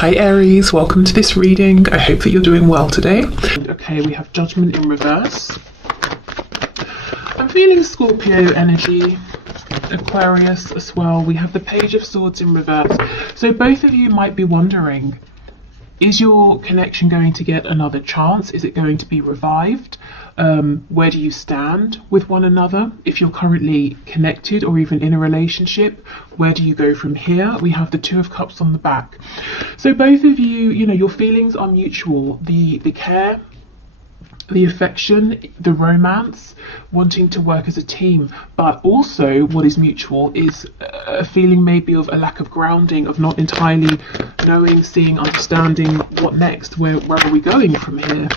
Hi Aries, welcome to this reading. I hope that you're doing well today. Okay, we have Judgment in reverse. I'm feeling Scorpio energy, Aquarius as well. We have the Page of Swords in reverse. So both of you might be wondering, is your connection going to get another chance? Is it going to be revived? Where do you stand with one another? If you're currently connected or even in a relationship, where do you go from here? We have the Two of Cups on the back. So both of you, your feelings are mutual. The care, the affection, the romance, wanting to work as a team, but also what is mutual is a feeling maybe of a lack of grounding, of not entirely knowing, seeing, understanding what next, where are we going from here?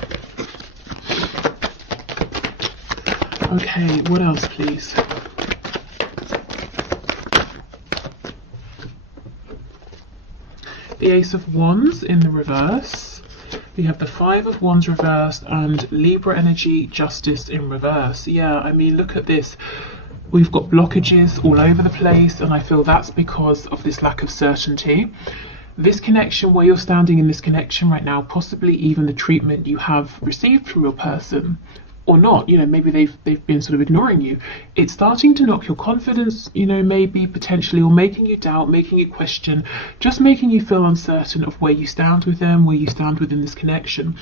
Okay, what else please? The Ace of Wands in the reverse. We have the Five of Wands reversed and Libra energy, Justice in reverse. Yeah, I mean, look at this. We've got blockages all over the place, and I feel that's because of this lack of certainty. This connection, where you're standing in this connection right now, possibly even the treatment you have received from your person, or not, maybe they've been sort of ignoring you. It's starting to knock your confidence, maybe potentially, or making you doubt, making you question, just making you feel uncertain of where you stand with them, where you stand within this connection.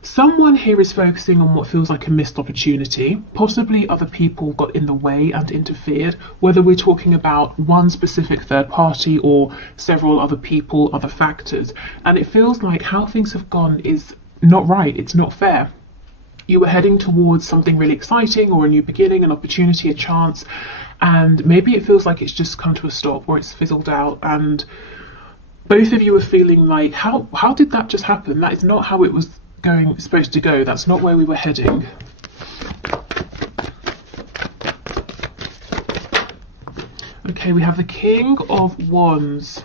Someone here is focusing on what feels like a missed opportunity. Possibly other people got in the way and interfered, whether we're talking about one specific third party or several other people, other factors. And it feels like how things have gone is not right, it's not fair. You were heading towards something really exciting, or a new beginning, an opportunity, a chance, and maybe it feels like it's just come to a stop, or it's fizzled out, and both of you are feeling like, how did that just happen? That is not how it was supposed to go. That's not where we were heading. Okay, we have the King of Wands.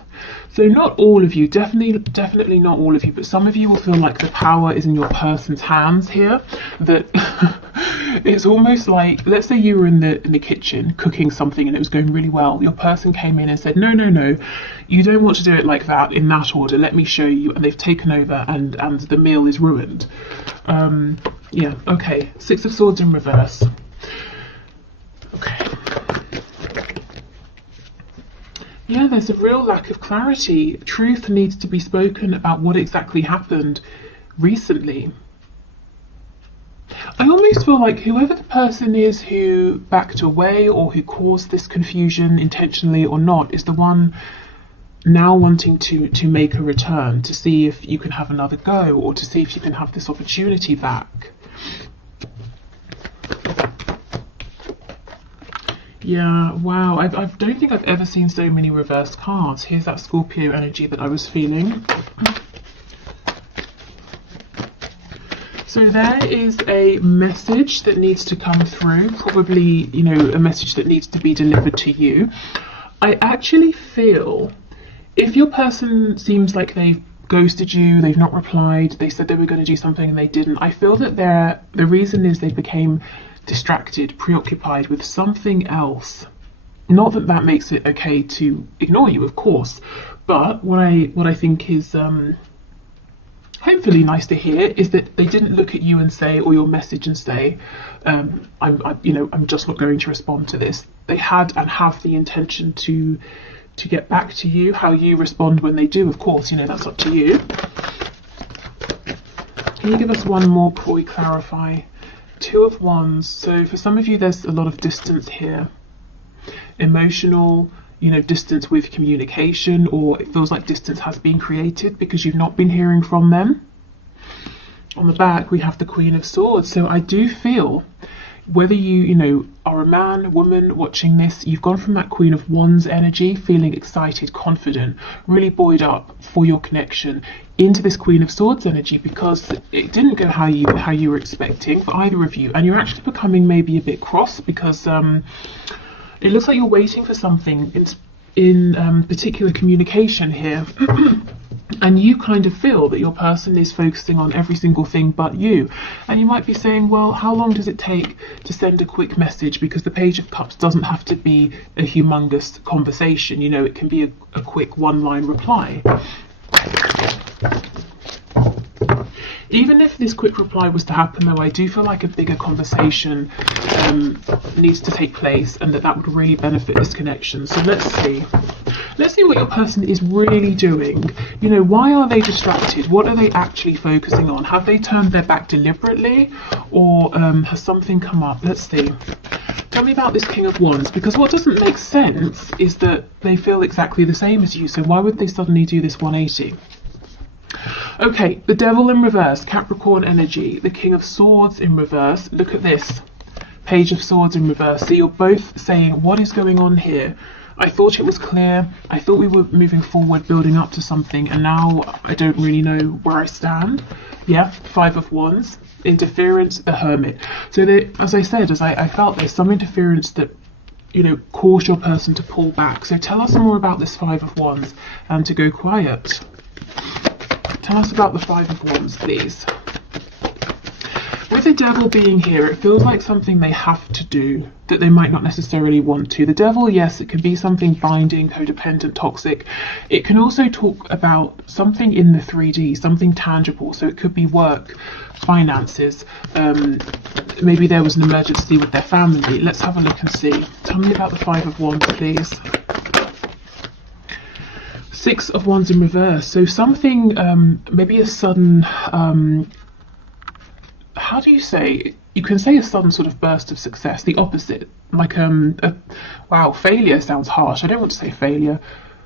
So not all of you, definitely not all of you, but some of you will feel like the power is in your person's hands here. That it's almost like, let's say you were in the kitchen cooking something and it was going really well. Your person came in and said, no, you don't want to do it like that, in that order. Let me show you. And they've taken over and the meal is ruined. Yeah, okay. Six of Swords in reverse. Okay. Yeah, there's a real lack of clarity. Truth needs to be spoken about what exactly happened recently. I almost feel like whoever the person is who backed away or who caused this confusion intentionally or not is the one now wanting to make a return, to see if you can have another go, or to see if you can have this opportunity back. Yeah, wow, I don't think I've ever seen so many reversed cards. Here's that Scorpio energy that I was feeling. So there is a message that needs to come through, probably, a message that needs to be delivered to you. I actually feel if your person seems like they've ghosted you, they've not replied, they said they were going to do something and they didn't, I feel that the reason is they became distracted, preoccupied with something else. Not that that makes it okay to ignore you, of course, but what I think is hopefully nice to hear is that they didn't look at you and say, or your message and say, I'm just not going to respond to this. They had and have the intention to get back to you. How you respond when they do, of course, that's up to you. Can you give us one more before we clarify? Two of Wands. So for some of you, there's a lot of distance here. Emotional, distance with communication, or it feels like distance has been created because you've not been hearing from them. On the back, we have the Queen of Swords. So I do feel, whether you, are a man, woman watching this, you've gone from that Queen of Wands energy, feeling excited, confident, really buoyed up for your connection, into this Queen of Swords energy because it didn't go how you were expecting for either of you, and you're actually becoming maybe a bit cross because it looks like you're waiting for something in particular communication here. And you kind of feel that your person is focusing on every single thing but you. And you might be saying, well, how long does it take to send a quick message? Because the Page of Cups doesn't have to be a humongous conversation. It can be a quick one-line reply. Even if this quick reply was to happen, though, I do feel like a bigger conversation needs to take place, and that would really benefit this connection. So let's see. Let's see what your person is really doing. You know, why are they distracted? What are they actually focusing on? Have they turned their back deliberately, or has something come up? Let's see. Tell me about this King of Wands, because what doesn't make sense is that they feel exactly the same as you. So why would they suddenly do this 180? Okay, the Devil in reverse, Capricorn energy, the King of Swords in reverse. Look at this, Page of Swords in reverse. So you're both saying, what is going on here? I thought it was clear. I thought we were moving forward, building up to something, and now I don't really know where I stand. Yeah, Five of Wands, interference, the Hermit. So as I said, I felt there's some interference that, you know, caused your person to pull back. So tell us more about this Five of Wands and to go quiet. Tell us about the Five of Wands, please. With the Devil being here, it feels like something they have to do that they might not necessarily want to. The Devil, yes, it can be something binding, codependent, toxic. It can also talk about something in the 3D, something tangible. So it could be work, finances. Maybe there was an emergency with their family. Let's have a look and see. Tell me about the Five of Wands, please. Six of Wands in reverse. So something, maybe a sudden, how do you say? You can say a sudden sort of burst of success. The opposite, like wow, failure sounds harsh. I don't want to say failure,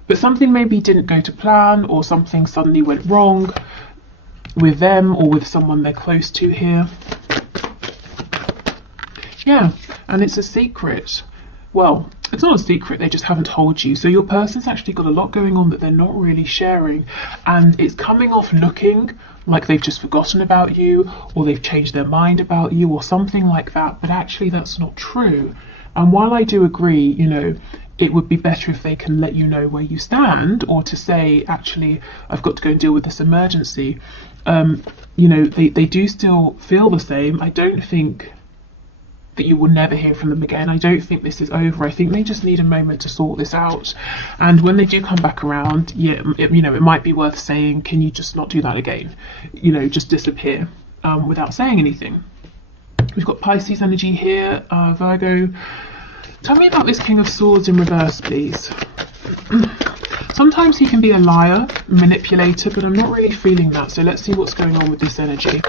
but something maybe didn't go to plan, or something suddenly went wrong with them or with someone they're close to here. Yeah, and it's a secret. Well, it's not a secret, they just haven't told you. So your person's actually got a lot going on that they're not really sharing, and it's coming off looking like they've just forgotten about you, or they've changed their mind about you, or something like that, but actually that's not true. And while I do agree, you know, it would be better if they can let you know where you stand, or to say, actually, I've got to go and deal with this emergency. You know, they do still feel the same. I don't think that you will never hear from them again. I don't think this is over. I think they just need a moment to sort this out. And when they do come back around, yeah, you know, it might be worth saying, can you just not do that again? You know, just disappear without saying anything. We've got Pisces energy here, Virgo. Tell me about this King of Swords in reverse, please. Sometimes he can be a liar, manipulator, but I'm not really feeling that. So let's see what's going on with this energy.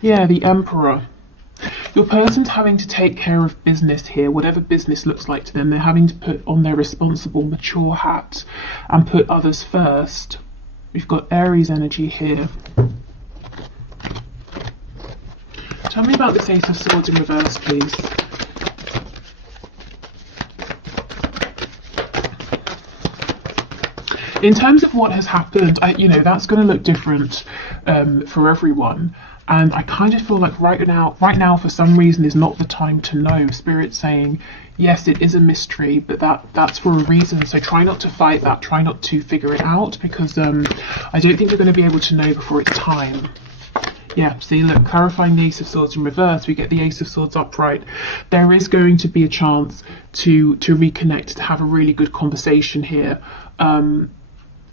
Yeah, the Emperor. Your person's having to take care of business here, whatever business looks like to them. They're having to put on their responsible, mature hat and put others first. We've got Aries energy here. Tell me about this Ace of Swords in reverse, please. In terms of what has happened, you know, that's going to look different for everyone. And I kind of feel like right now, for some reason, is not the time to know. Spirit's saying, yes, it is a mystery, but that's for a reason. So try not to fight that. Try not to figure it out, because I don't think you're going to be able to know before it's time. Yeah, see, look, clarifying the Ace of Swords in reverse, we get the Ace of Swords upright. There is going to be a chance to reconnect, to have a really good conversation here.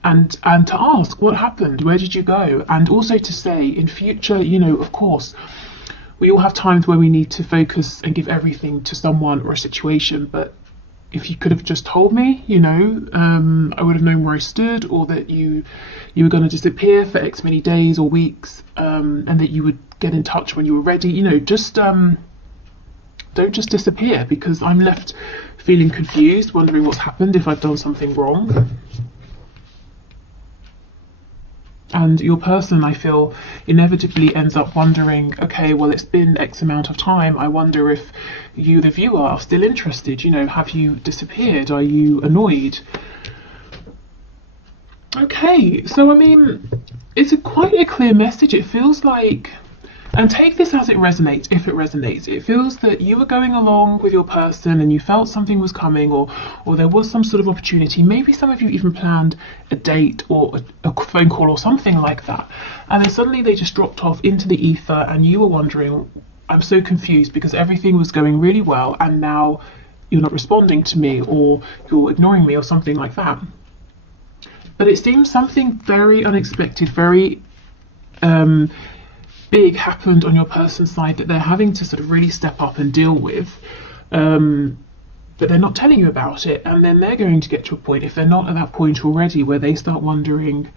And to ask what happened, where did you go, and also to say in future, you know, of course, we all have times where we need to focus and give everything to someone or a situation, but if you could have just told me, you know, I would have known where I stood, or that you were going to disappear for X many days or weeks, and that you would get in touch when you were ready. You know, just don't just disappear, because I'm left feeling confused, wondering what's happened, if I've done something wrong. And your person, I feel, inevitably ends up wondering, okay, well, it's been X amount of time. I wonder if you, the viewer, are still interested. You know, have you disappeared? Are you annoyed? Okay, so I mean, it's quite a clear message. It feels like, and take this as it resonates, if it resonates. It feels that you were going along with your person and you felt something was coming, or there was some sort of opportunity. Maybe some of you even planned a date or a phone call or something like that. And then suddenly they just dropped off into the ether, and you were wondering, I'm so confused, because everything was going really well, and now you're not responding to me, or you're ignoring me, or something like that. But it seems something very unexpected, very big happened on your person's side that they're having to sort of really step up and deal with, but they're not telling you about it. And then they're going to get to a point, if they're not at that point already, where they start wondering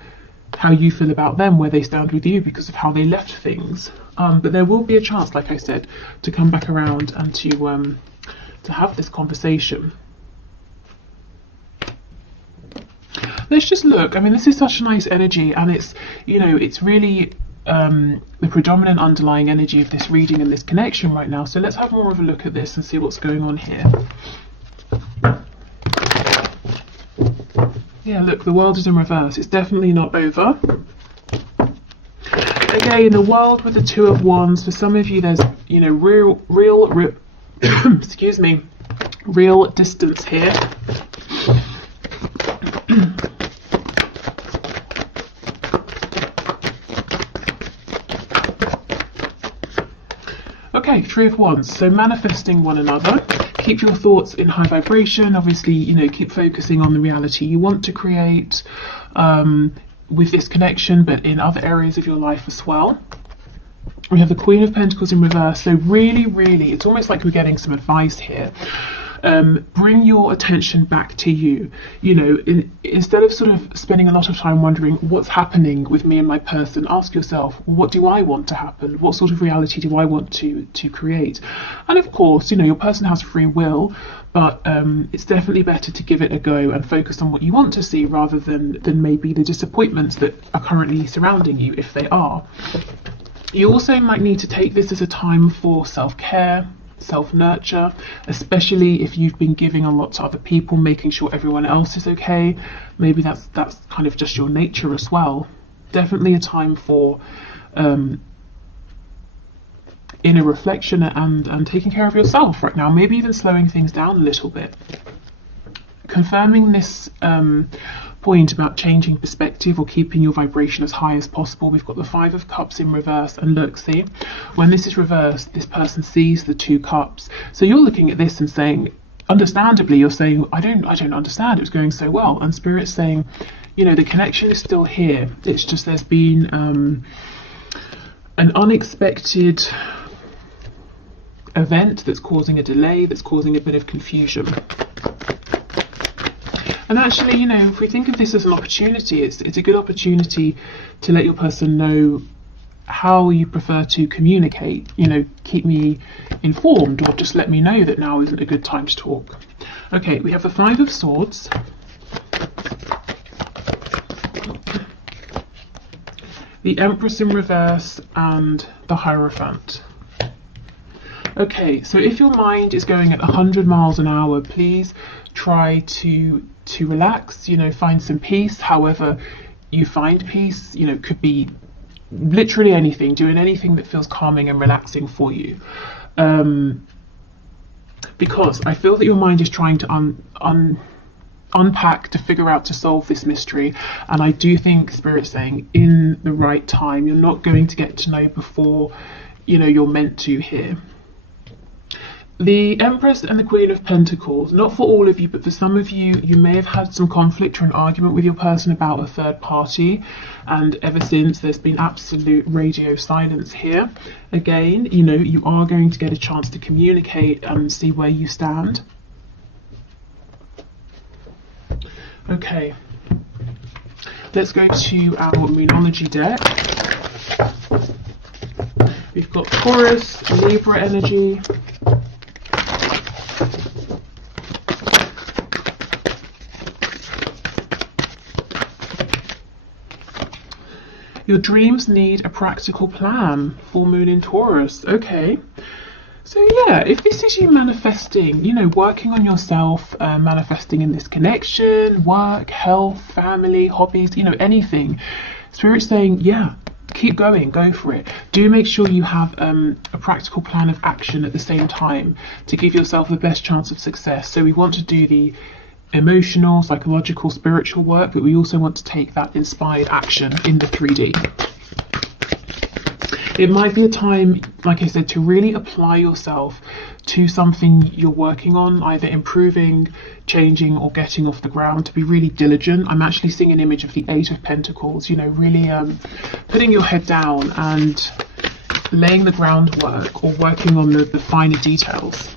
how you feel about them, where they stand with you because of how they left things. But there will be a chance, like I said, to come back around and to have this conversation. Let's just look. I mean, this is such a nice energy, and it's, you know, it's really the predominant underlying energy of this reading and this connection right now. So let's have more of a look at this and see what's going on here. Yeah, look, the world is in reverse. It's definitely not over. Again, the world with the Two of Wands. For some of you, there's, you know, real excuse me, real distance here. Okay, Three of Wands. So manifesting one another. Keep your thoughts in high vibration. Obviously, you know, keep focusing on the reality you want to create with this connection, but in other areas of your life as well. We have the Queen of Pentacles in reverse. So really, really, it's almost like we're getting some advice here. Bring your attention back to you. You know, instead of sort of spending a lot of time wondering what's happening with me and my person, ask yourself, what do I want to happen? What sort of reality do I want to create? And of course, you know, your person has free will, but it's definitely better to give it a go and focus on what you want to see, rather than maybe the disappointments that are currently surrounding you, if they are. You also might need to take this as a time for self-care, self-nurture, especially if you've been giving a lot to other people, making sure everyone else is okay. Maybe that's kind of just your nature as well. Definitely a time for inner reflection and taking care of yourself right now, maybe even slowing things down a little bit. Confirming this point about changing perspective or keeping your vibration as high as possible. We've got the Five of Cups in reverse, and look, see, when this is reversed, this person sees the Two Cups. So you're looking at this and saying, understandably, you're saying, I don't understand, it was going so well. And Spirit's saying, you know, the connection is still here. It's just there's been an unexpected event that's causing a delay, that's causing a bit of confusion. And actually, you know, if we think of this as an opportunity, it's a good opportunity to let your person know how you prefer to communicate. You know, keep me informed, or just let me know that now isn't a good time to talk. Okay, we have the Five of Swords. The Empress in reverse and the Hierophant. Okay, so if your mind is going at 100 miles an hour, please try to relax, you know, find some peace. However you find peace, you know, could be literally anything, doing anything that feels calming and relaxing for you. Because I feel that your mind is trying to unpack, to figure out, to solve this mystery. And I do think Spirit's saying in the right time. You're not going to get to know before, you know, you're meant to here. The Empress and the Queen of Pentacles, not for all of you, but for some of you, you may have had some conflict or an argument with your person about a third party, and ever since there's been absolute radio silence here. Again, you know, you are going to get a chance to communicate and see where you stand. Okay, let's go to our Moonology deck. We've got Taurus, Libra energy. Your dreams need a practical plan. Full moon in Taurus. Okay. So yeah, if this is you manifesting, you know, working on yourself, manifesting in this connection, work, health, family, hobbies, you know, anything, Spirit's saying, yeah, keep going, go for it. Do make sure you have a practical plan of action at the same time to give yourself the best chance of success. So we want to do the emotional, psychological, spiritual work, but we also want to take that inspired action in the 3D. It might be a time, like I said, to really apply yourself to something you're working on, either improving, changing, or getting off the ground, to be really diligent. I'm actually seeing an image of the Eight of Pentacles, you know, really putting your head down and laying the groundwork, or working on the finer details,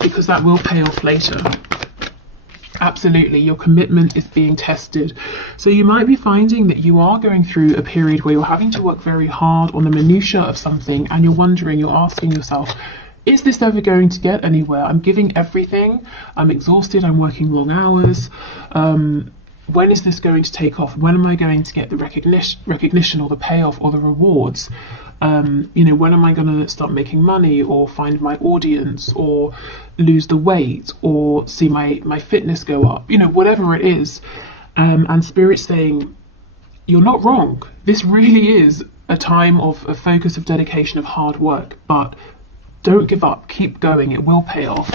because that will pay off later. Absolutely, your commitment is being tested. So you might be finding that you are going through a period where you're having to work very hard on the minutiae of something, and you're wondering, you're asking yourself, is this ever going to get anywhere? I'm giving everything, I'm exhausted, I'm working long hours. When is this going to take off? When am I going to get the recognition or the payoff or the rewards? You know, when am I going to start making money, or find my audience, or lose the weight, or see my fitness go up? You know, whatever it is. And Spirit's saying, you're not wrong. This really is a time of a focus, of dedication, of hard work. But don't give up. Keep going. It will pay off.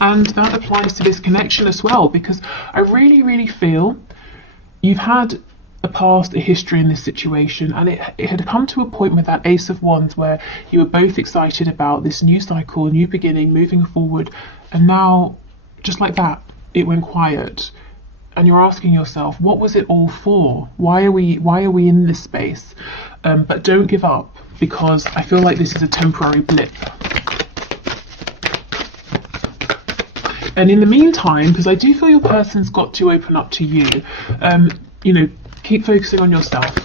And that applies to this connection as well, because I really, really feel you've had a past, a history in this situation, and it had come to a point with that Ace of Wands where you were both excited about this new cycle, new beginning, moving forward, and now, just like that, it went quiet. And you're asking yourself, what was it all for? Why are we in this space? But don't give up, because I feel like this is a temporary blip. And in the meantime, because I do feel your person's got to open up to you, you know, keep focusing on yourself,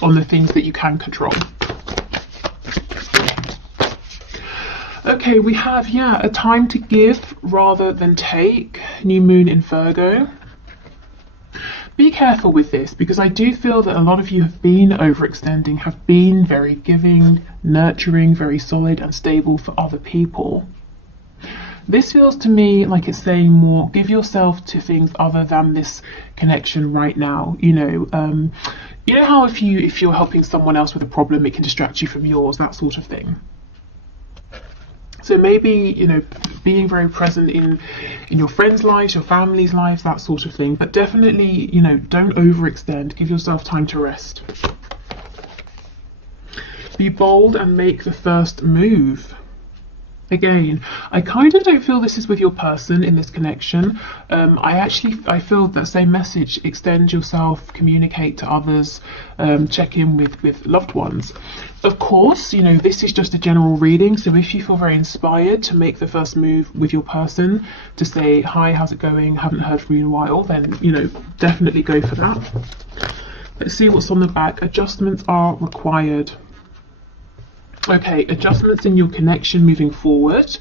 on the things that you can control. Okay, we have, a time to give rather than take. New moon in Virgo. Be careful with this, because I do feel that a lot of you have been overextending, have been very giving, nurturing, very solid and stable for other people. This feels to me like it's saying more, give yourself to things other than this connection right now. You know how if you're helping someone else with a problem, it can distract you from yours, that sort of thing. So maybe, you know, being very present in your friends' lives, your family's lives, that sort of thing. But definitely, you know, don't overextend. Give yourself time to rest. Be bold and make the first move. Again, I kind of don't feel this is with your person in this connection. I feel that same message. Extend yourself, communicate to others, check in with loved ones. Of course, you know, this is just a general reading, so if you feel very inspired to make the first move with your person, to say, hi, how's it going? Haven't heard from you in a while, then, you know, definitely go for that. Let's see what's on the back. Adjustments are required. Okay, adjustments in your connection moving forward.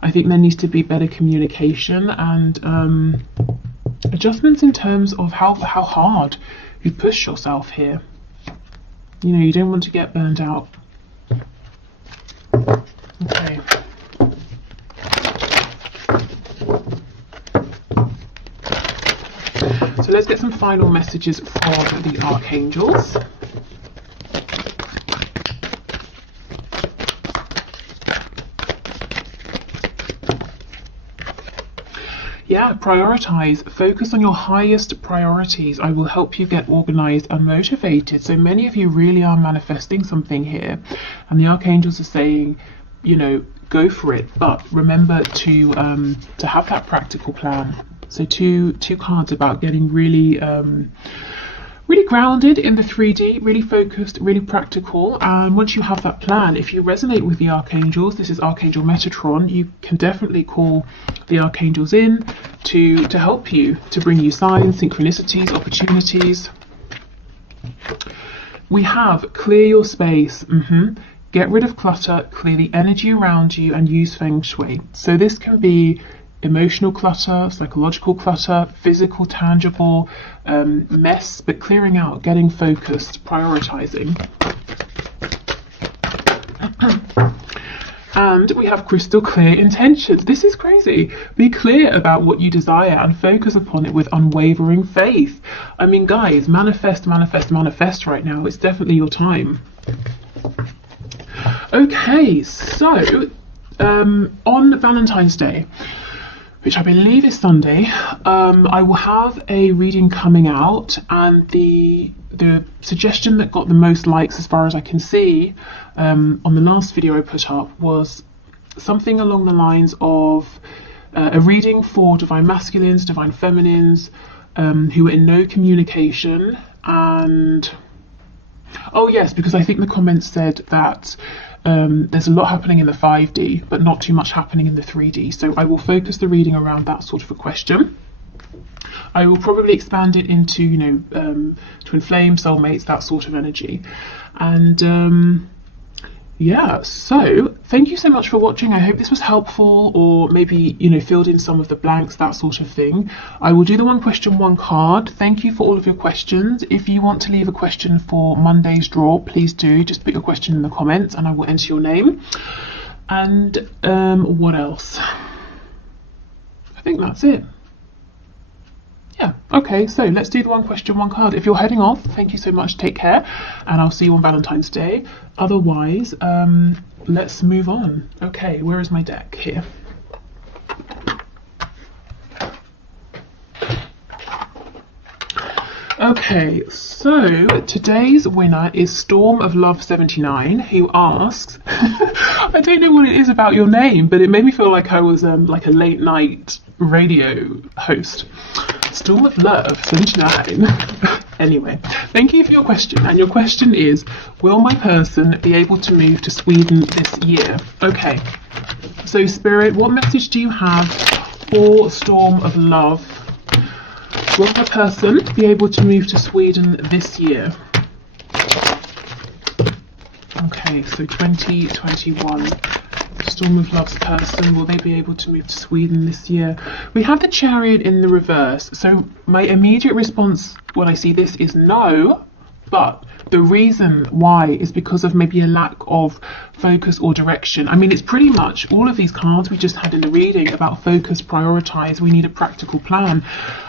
I think there needs to be better communication, and adjustments in terms of how hard you push yourself here. You know, you don't want to get burned out. Okay. So let's get some final messages from the archangels. Prioritize, focus on your highest priorities. I will help you get organized and motivated. So many of you really are manifesting something here, and the archangels are saying, you know, go for it, but remember to have that practical plan. So two cards about getting really really grounded in the 3D, really focused, really practical. And once you have that plan, if you resonate with the archangels, this is Archangel Metatron, you can definitely call the archangels in to help you, to bring you signs, synchronicities, opportunities. We have clear your space. Get rid of clutter, clear the energy around you, and use feng shui. So this can be emotional clutter, psychological clutter, physical, tangible mess, but clearing out, getting focused, prioritizing. And we have crystal clear intentions. This is crazy. Be clear about what you desire and focus upon it with unwavering faith. I mean, guys, manifest, manifest, manifest right now. It's definitely your time. Okay, so on Valentine's Day, which I believe is Sunday, I will have a reading coming out, and the suggestion that got the most likes as far as I can see on the last video I put up was something along the lines of a reading for divine masculines, divine feminines, who are in no communication. And oh yes, because I think the comments said that there's a lot happening in the 5D, but not too much happening in the 3D. So I will focus the reading around that sort of a question. I will probably expand it into, you know, twin flame, soulmates, that sort of energy. And yeah, so thank you so much for watching. I hope this was helpful, or maybe, you know, filled in some of the blanks, that sort of thing. I will do the one question, one card. Thank you for all of your questions. If you want to leave a question for Monday's draw, please do. Just put your question in the comments and I will enter your name. And what else? I think that's it. Yeah, okay, so let's do the one question, one card. If you're heading off, thank you so much, take care, and I'll see you on Valentine's Day. Otherwise, let's move on. Okay, where is my deck? Here. Okay, so today's winner is Storm of Love 79, who asks, I don't know what it is about your name, but it made me feel like I was like a late night radio host. Storm of Love 79. Anyway, thank you for your question, and your question is, will my person be able to move to Sweden this year? Okay, so Spirit, what message do you have for Storm of Love? Will my person be able to move to Sweden this year? Okay, so 2021. Storm of Love's person, will they be able to move to Sweden this year? We have the Chariot in the reverse, so my immediate response when I see this is no, but the reason why is because of maybe a lack of focus or direction. I mean, it's pretty much all of these cards we just had in the reading about focus, prioritize, we need a practical plan.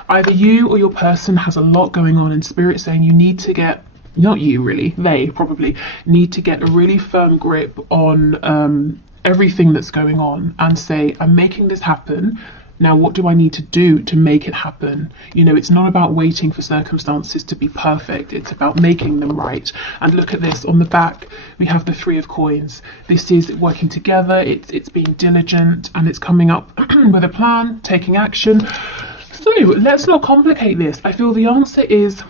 Either you or your person has a lot going on, in Spirit saying you need to get, not you really, they probably need to get a really firm grip on everything that's going on and say, I'm making this happen. Now, what do I need to do to make it happen? You know, it's not about waiting for circumstances to be perfect. It's about making them right. And look at this on the back. We have the 3 of coins. This is working together. It's being diligent, and it's coming up with a plan, taking action. So let's not complicate this. I feel the answer is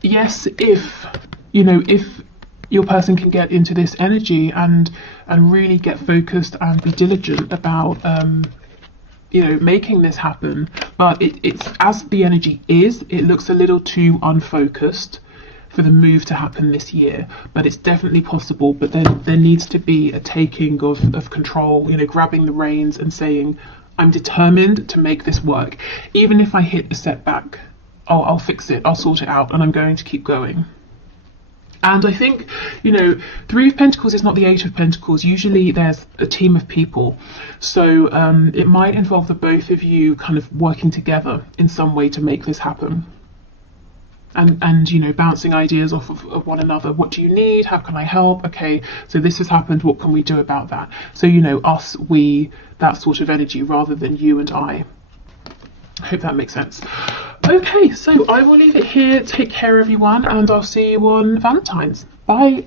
yes, if, you know, if your person can get into this energy and really get focused and be diligent about you know, making this happen. But it's as the energy is, it looks a little too unfocused for the move to happen this year, but it's definitely possible. But then there needs to be a taking of control, you know, grabbing the reins and saying, I'm determined to make this work. Even if I hit a setback, I'll fix it, I'll sort it out, and I'm going to keep going. And I think, you know, 3 of Pentacles is not the 8 of Pentacles. Usually there's a team of people. So it might involve the both of you kind of working together in some way to make this happen. And you know, bouncing ideas off of one another. What do you need? How can I help? Okay, so this has happened. What can we do about that? So, you know, us, we, that sort of energy rather than you and I. I hope that makes sense. Okay, so I will leave it here. Take care, everyone, and I'll see you on Valentine's. Bye.